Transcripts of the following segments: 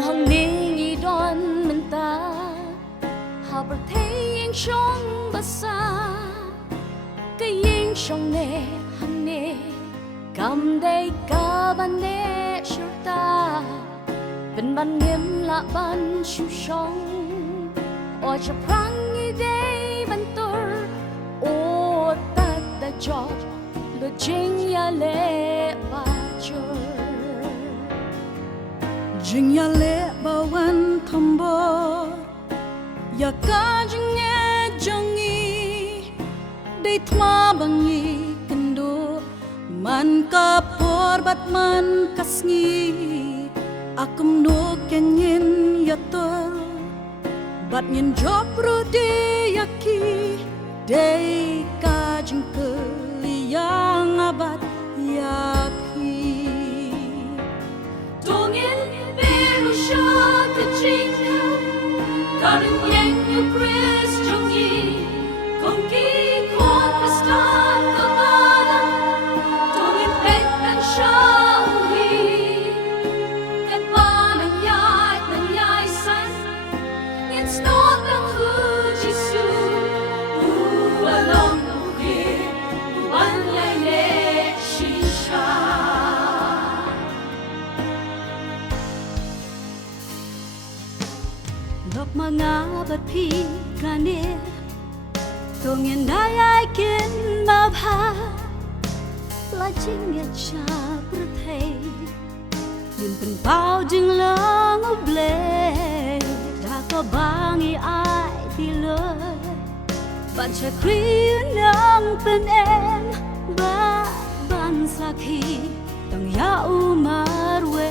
hằng ninh y đón mình ta hà bờ thấy yên trong bờ xa cái yên trong nè hằng nè cầm đây cả ban nè sưu ta bên ban nghiêm là ban sưu song ở cho prang y đây ban tor ô ta ta cho lo jing ya le ba chur jing ya le ba wan thambor ya ka jing e jongi dei thma bangi kendo man ka por bat man kasngi akum no kenyen ya tor bat nyen job ro de yaki dei ka jing ke yang abat ya pi Dongin beru sha ka jing karin yang yu Chris jongi kong ki kon pastan ka bala dongin bet an sha ui kan ba man yai san in stot ang hu jisu u along no here wan yai ne shisha lok mga bat pi kane tong en dai ai ken ma bha la jing ya cha pru thei yin pen pao jing long u ble da ko bang i ai ti lo ban cha kri nang pen em ba ban sa khi tang ya u mar we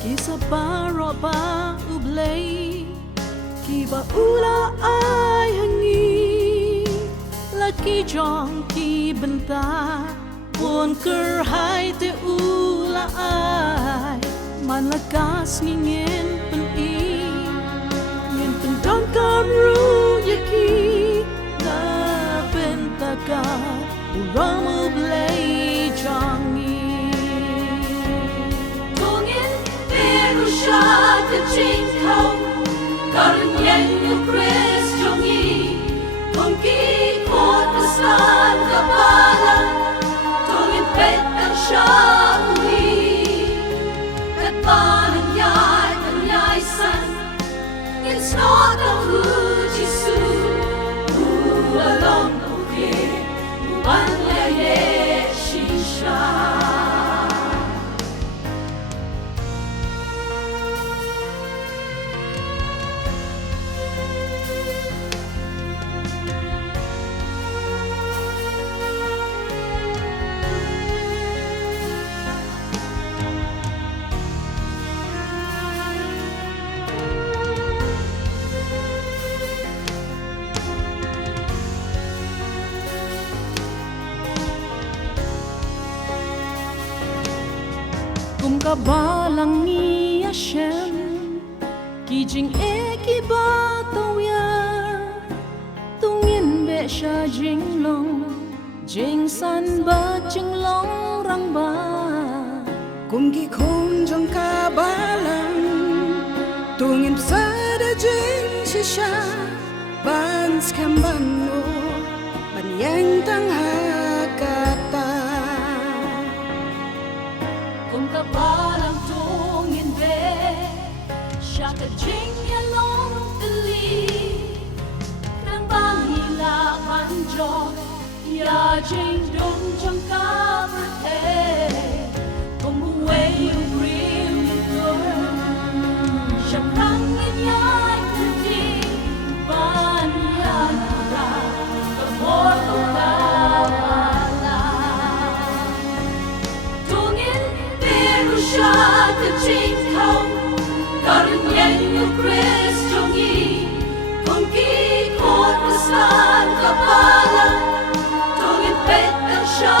ki sa paro ba ublay ki ba ula ai hangi la ki jong ki benta pon ker hai te ula ai man la kas ngin pen i ngin pen don kam ru ye ki la benta ka ram ublay jangi sha ka jing kong karin yang yu Chris jongi kong ki kon pastan ka bala dongin bet an sha ui kat ba man yai san in snot ang hu jisu u along no here wan yai ne shisha kum ka balang ni Hashem ki jing e ki ba to ya tung yin be sha jing long jing san ba jing long rang ba kum ki khom jong ka balang tung yin sa da jing shi sha ban skam ban no ban yang tang ha kata kung ka parang tungin be siya ka jing ya long tali nang bangila manjo ya jing dong trong ka perte kung buwe yung real door siya prang inyay kuti ban ya nara kamor kong kawala sha ka jing kong karin yang yu Chris jongi kong ki kon pastan ka bala dongin bet an sha